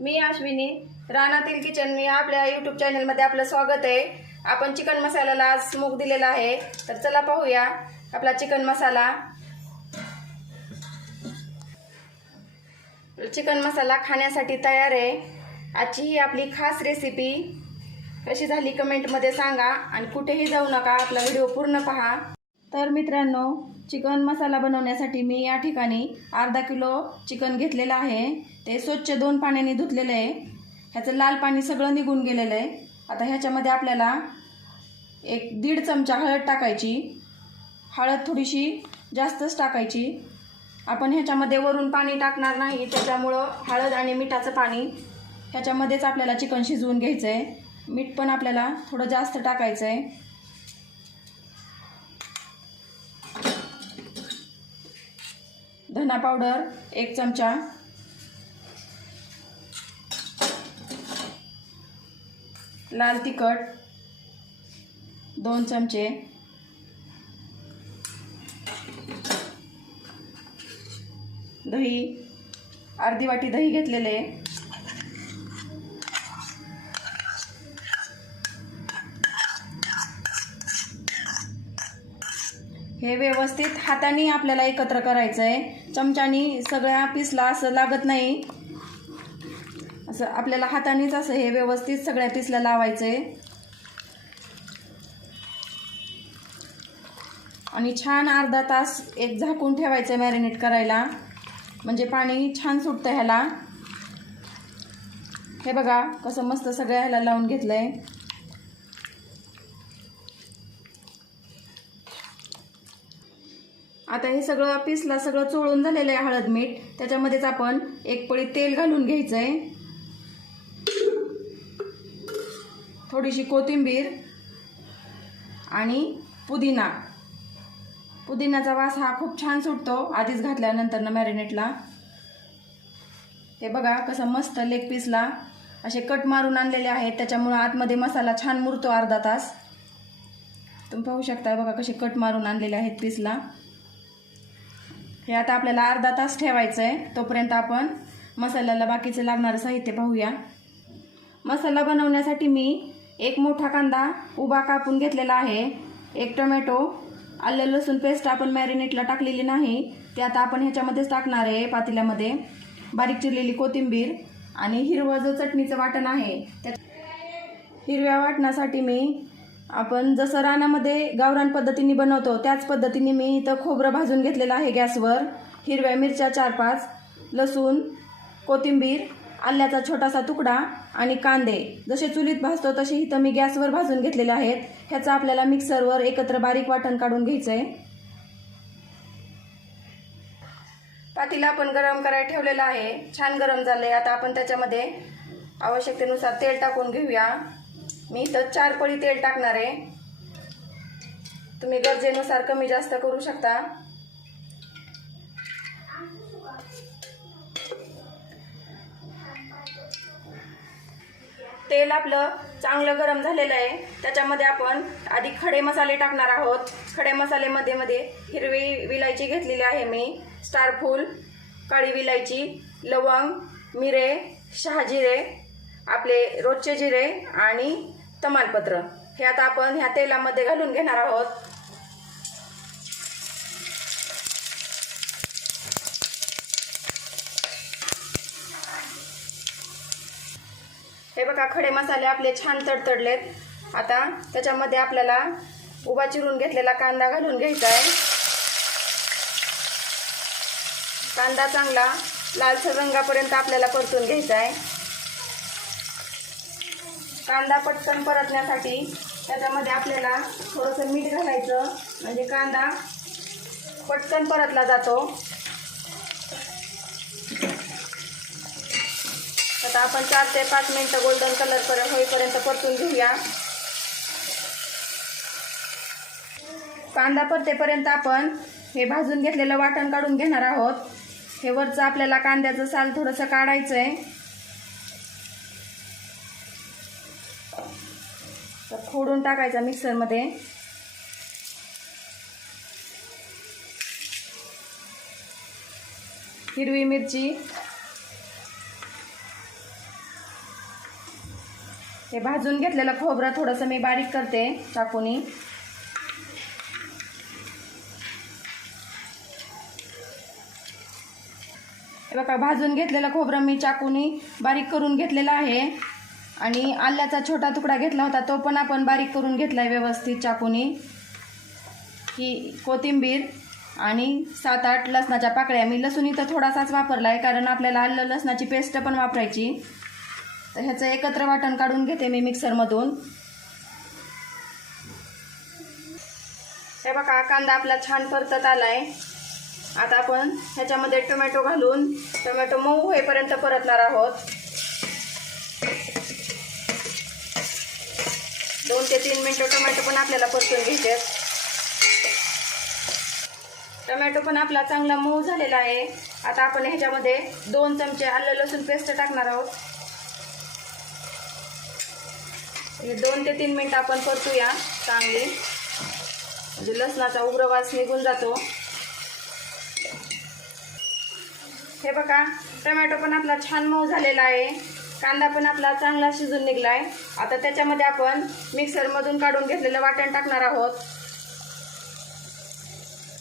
मी Ashwini रानातील kitchen या आपल्या YouTube चॅनलमध्ये आपलं स्वागत आहे। आपण चिकन मसाल्याला आज मूग दिलेला आहे, तर चला पाहूया आपला चिकन मसाला। चिकन मसाला खाण्यासाठी तयार आहे। आजची ही आपली खास रेसिपी कशी झाली कमेंटमध्ये सांगा आणि कुठेही जाऊ नका, आपला व्हिडिओ पूर्ण पहा। तर मित्रांनो, चिकन मसाला बनवण्यासाठी मी या ठिकाणी अर्धा किलो चिकन घेतलेलं आहे। ते स्वच्छ 2 पाण्याने धुतलेलं आहे। ह्याचं लाल पाणी सगळं निघून गेलेलं आहे। आता ह्याच्यामध्ये आपल्याला 1-1.5 चमचा हळद टाकायची। हळद थोडीशी जास्तच टाकायची। आपण ह्याच्यामध्ये वरून पाणी टाकणार नाही, त्याच्यामुळं हळद आणि मिठाचं पाणी ह्याच्यामध्येच आपल्याला चिकन शिजवून घ्यायचं आहे। मीठ पण आपल्याला थोडं जास्त टाकायचं आहे। धना पावडर 1 चमचा, लाल तिखट 2 चमचे, दही अर्धी वाटी दही घेतलेले, हे व्यवस्थित हाताने आपल्याला एकत्र करायचं आहे। चमच्यानी सगळ्या पीसला असं लागत नाही, असं आपल्याला हातानेच असं हे व्यवस्थित सगळ्या पीसला लावायचं आहे आणि छान अर्धा तास एक झाकून ठेवायचं मॅरिनेट करायला, म्हणजे पाणी छान सुटतं ह्याला। हे बघा कसं मस्त सगळ्या ह्याला लावून घेतलंय। आता हे सगळं पीसला सगळं चोळून झालेलं आहे हळद मीठ। त्याच्यामध्येच आपण 1 पळी तेल घालून घ्यायचंय, थोडीशी कोथिंबीर आणि पुदिना। पुदिन्याचा वास हा खूप छान सुटतो आधीच घातल्यानंतर ना मॅरिनेटला। हे बघा कसं मस्त लेग पीसला असे कट मारून आणलेले आहेत, त्याच्यामुळे आतमध्ये मसाला छान मुरतो अर्धा तास। तुम्ही पाहू शकता बघा कसे कट मारून आणलेले आहेत पीसला। हे आता आपल्याला अर्धा तास ठेवायचं आहे। तोपर्यंत आपण मसाल्याला बाकीचे लागणारे साहित्य पाहूया। मसाला बनवण्यासाठी मी 1 मोठा कांदा उभा कापून घेतलेला आहे, 1 टोमॅटो, आलं लसूण पेस्ट आपण मॅरिनेटला टाकलेली नाही, ते आता आपण ह्याच्यामध्येच टाकणार आहे पातेल्यामध्ये, बारीक चिरलेली कोथिंबीर आणि हिरवं जो चटणीचं वाटण आहे त्या हिरव्या वाटणासाठी मी आपण जसं रानामध्ये गावरान पद्धतीने बनवतो त्याच पद्धतीने मी इथं खोबरं भाजून घेतलेलं आहे गॅसवर, हिरव्या मिरच्या 4-5, लसूण, कोथिंबीर, आल्याचा छोटासा तुकडा आणि कांदे जसे चुलीत भाजतो तसे इथं मी गॅसवर भाजून घेतलेले आहेत। ह्याचं आपल्याला मिक्सरवर एकत्र बारीक वाटण काढून घ्यायचं आहे। पातेलं आपण गरम करायला ठेवलेलं आहे, छान गरम झालंय। आता आपण त्याच्यामध्ये आवश्यकतेनुसार तेल टाकून घेऊया। मी इथं 4 पळी तेल टाकणार आहे, तुम्ही गरजेनुसार कमी जास्त करू शकता। तेल आपलं चांगलं गरम झालेलं आहे, त्याच्यामध्ये आपण आधी खडे मसाले टाकणार आहोत। खडे मसाल्यामध्ये हिरवी विलायची घेतलेली आहे मी, स्टार फूल, काळी विलायची, लवंग, मिरे, शहाजिरे, आपले रोजचे जिरे आणि तमालपत्र, हे आता आपण ह्या तेलामध्ये घालून घेणार आहोत। हे बघा खडे मसाले आपले छान तडतडलेत। आता त्याच्यामध्ये आपल्याला उभा चिरून घेतलेला कांदा घालून घ्यायचा आहे। कांदा चांगला लालसर रंगापर्यंत आपल्याला परतून घ्यायचा आहे। कांदा पटकन परतण्यासाठी त्याच्यामध्ये आपल्याला थोडंसं मीठ घालायचं, म्हणजे कांदा पटकन परतला जातो। आता आपण 4 ते 5 मिनिटं गोल्डन कलर होईपर्यंत परतून घेऊया। कांदा परतेपर्यंत आपण हे भाजून घेतलेलं वाटण काढून घेणार आहोत। हे वरचं आपल्याला कांद्याचं साल थोडंसं काढायचं आहे, तर फोडून टाकायचा मिक्सरमध्ये। हिरवी मिरची, हे भाजून घेतलेलं खोबरं थोडंसं मी बारीक करते चाकूनी. हे बघा भाजून घेतलेलं खोबरं मी चाकूनी बारीक करून घेतलेलं आहे. आणि आल्याचा छोटा तुकडा घेतला होता तो पण आपण बारीक करून घेतला आहे व्यवस्थित चाकूनी. ही कोथिंबीर आणि 7-8 लसणाच्या पाकळ्या. मी लसूण इथं थोडासाच वापरला आहे कारण आपल्याला आलं लसणाची पेस्ट पण वापरायची. तर ह्याचं एकत्र वाटण काढून घेते मी मिक्सरमधून. हे बघा कांदा आपला छान परतत आलाय. आता आपण ह्याच्यामध्ये टोमॅटो घालून टोमॅटो मऊ होईपर्यंत परतणार आहोत. 2 ते 3 मिनिटं टोमॅटो पण आपल्याला परतून घ्यायचे. टोमॅटो पण आपला चांगला मऊ झालेला आहे. आता आपण ह्याच्यामध्ये 2 चमचे आलं लसूण पेस्ट टाकणार आहोत. हे 2 ते 3 मिनिटं आपण परतूया चांगली, म्हणजे लसणाचा उग्र वास निघून जातो. हे बघा टोमॅटो पण आपला छान मऊ झालेला आहे. कांदा पण आपला चांगला शिजून निघलाय. आता त्याच्यामध्ये आपण मिक्सरमधून काढून घेतलेलं वाटण टाकणार आहोत.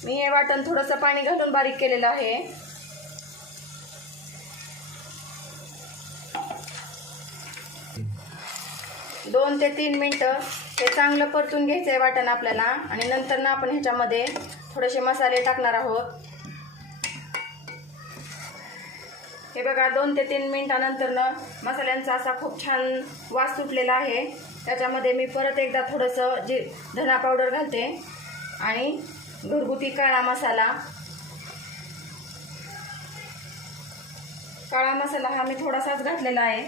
मी हे वाटण थोडंसं पाणी घालून बारीक केलेलं आहे. दोन ते 3 मिनिटं हे चांगलं परतून घ्यायचं आहे वाटण आपल्याला. आणि नंतर ना आपण ह्याच्यामध्ये थोडेसे मसाले टाकणार आहोत. हे बघा 2 ते 3 मिनिटानंतर ना मसाल्यांचा असा खूप छान वास सुटलेला आहे. त्याच्यामध्ये मी परत एकदा थोडंसं धना पावडर घालते आणि घरगुती काळा मसाला. काळा मसाला हा मी थोडासाच घातलेला आहे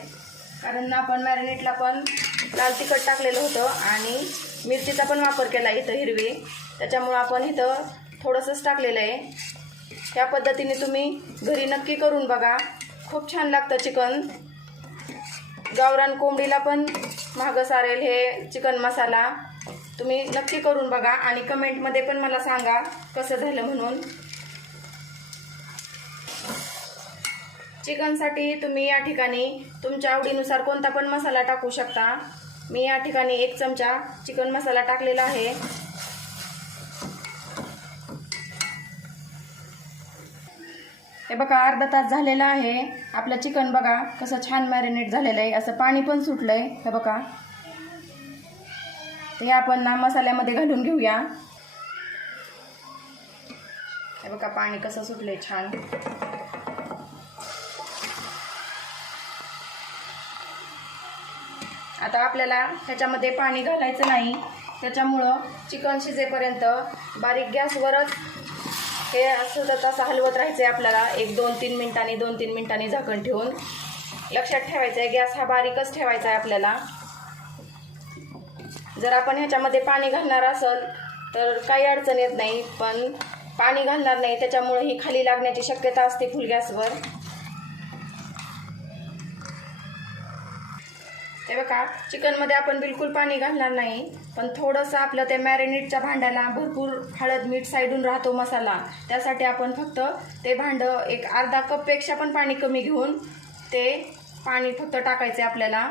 कारण आपण मॅरिनेटला पण लाल तिखट टाकलेलं होतं आणि मिरचीचा पण वापर केला इथं हिरवी, त्याच्यामुळं आपण इथं थोडंसंच टाकलेलं आहे. ह्या पद्धतीने तुम्ही घरी नक्की करून बघा, खूप छान लागतं चिकन. गावरान कोंबडीला पण महाग सारेल हे चिकन मसाला. तुम्ही नक्की करून बघा आणि कमेंटमध्ये पण मला सांगा कसं झालं म्हणून. चिकनसाठी तुम्ही या ठिकाणी तुमच्या आवडीनुसार कोणता पण मसाला टाकू शकता. मी या ठिकाणी 1 चमचा चिकन मसाला टाकलेला आहे. हे बघा अर्धा तास झालेला आहे. आपलं चिकन बघा कसं छान मॅरिनेट झालेलं आहे. असं पाणी पण सुटलंय. हे बघा हे आपण ना मसाल्यामध्ये घालून घेऊया. हे बघा पाणी कसं सुटलंय छान. आता आपल्याला ह्याच्यामध्ये पाणी घालायचं नाही, त्याच्यामुळं चिकन शिजेपर्यंत बारीक गॅसवरच हे सतत असं हलवत राहायचं आहे आपल्याला. 1-2-3 मिनिटांनी 2-3 मिनिटांनी झाकण ठेवून. लक्षात ठेवायचं आहे गॅस हा बारीकच ठेवायचा आहे आपल्याला. जर आपण ह्याच्यामध्ये पाणी घालणार असेल तर काही अडचण येत नाही, पण पाणी घालणार नाही त्याच्यामुळे ही खाली लागण्याची शक्यता असते फुल गॅसवर. हे बघा चिकनमध्ये आपण बिलकुल पाणी घालणार नाही, पण थोडंसं आपलं ते मॅरिनेटच्या भांड्याला भरपूर हळद मीठ साईडून राहतो मसाला, त्यासाठी आपण फक्त ते भांडं एक अर्धा कपपेक्षा पण पाणी कमी घेऊन ते पाणी फक्त टाकायचे आपल्याला.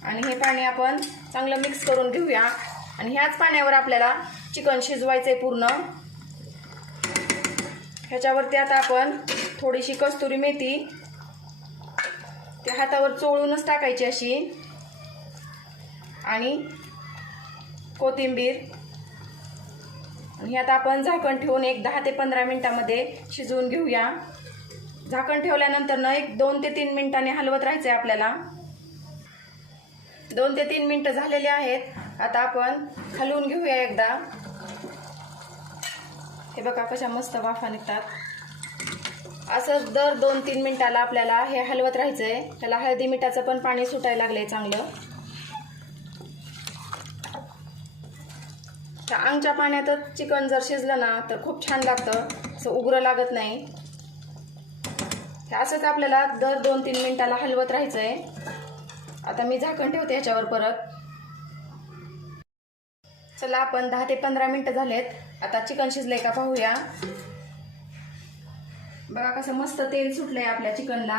आणि हे पाणी आपण चांगलं मिक्स करून घेऊया. आणि ह्याच पाण्यावर आपल्याला चिकन शिजवायचं आहे पूर्ण. ह्याच्यावरती आता आपण थोडीशी कस्तुरी मेथी ते हातावर चोळूनच टाकायची अशी, आणि कोथिंबीर. आणि आता आपण झाकण ठेवून एक 10 ते 15 मिनिटांमध्ये शिजवून घेऊया. झाकण ठेवल्यानंतर ना एक 2 ते 3 मिनिटांनी हलवत राहायचं आहे आपल्याला. 2 ते 3 मिनिटं झालेले आहेत. आता आपण हलवून घेऊया एकदा. हे बघा कशा मस्त वाफा निघतात. असं दर 2-3 मिनिटाला आपल्याला हे हलवत राहायचं आहे. त्याला हळदी मिठाचं पण पाणी सुटायला लागलंय चांगलं. त्या अंगच्या पाण्यातच चिकन जर शिजलं ना तर खूप छान लागतं, असं उग्र लागत नाही. असंच आपल्याला दर 2-3 मिनिटाला हलवत राहायचं आहे. आता मी झाकण ठेवते ह्याच्यावर परत. चला आपण 10 ते 15 मिनिटं झालेत. आता चिकन शिजलंय का पाहूया. बघा कसं मस्त तेल सुटलंय आपल्या चिकनला.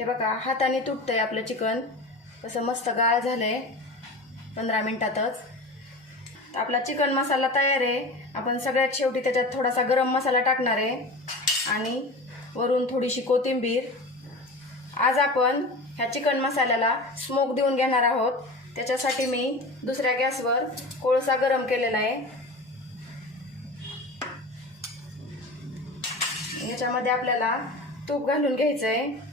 हे बघा हाताने तुटतंय आपलं चिकन, कसं मस्त गाळ झालंय 15 मिनिटातच. तर आपला चिकन मसाला तयार आहे. आपण सगळ्यात शेवटी त्याच्यात थोडासा गरम मसाला टाकणार आहे आणि वरून थोडीशी कोथिंबीर. आज आपण ह्या चिकन मसाल्याला स्मोक देऊन घेणार आहोत. त्याच्यासाठी मी दुसऱ्या गॅसवर कोळसा गरम केलेला आहे. याच्यामध्ये आपल्याला तूप घालून घ्यायचं आहे.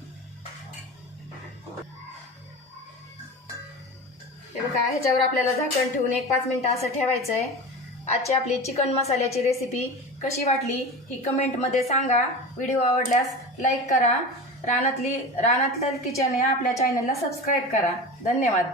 हे बघा ह्याच्यावर आपल्याला झाकण ठेवून 1-5 मिनिटं असं ठेवायचं आहे. आजची आपली चिकन मसाल्याची रेसिपी कशी वाटली ही कमेंटमध्ये सांगा. व्हिडिओ आवडल्यास लाईक करा. रानातलं किचन या आपल्या चॅनलला सबस्क्राईब करा. धन्यवाद.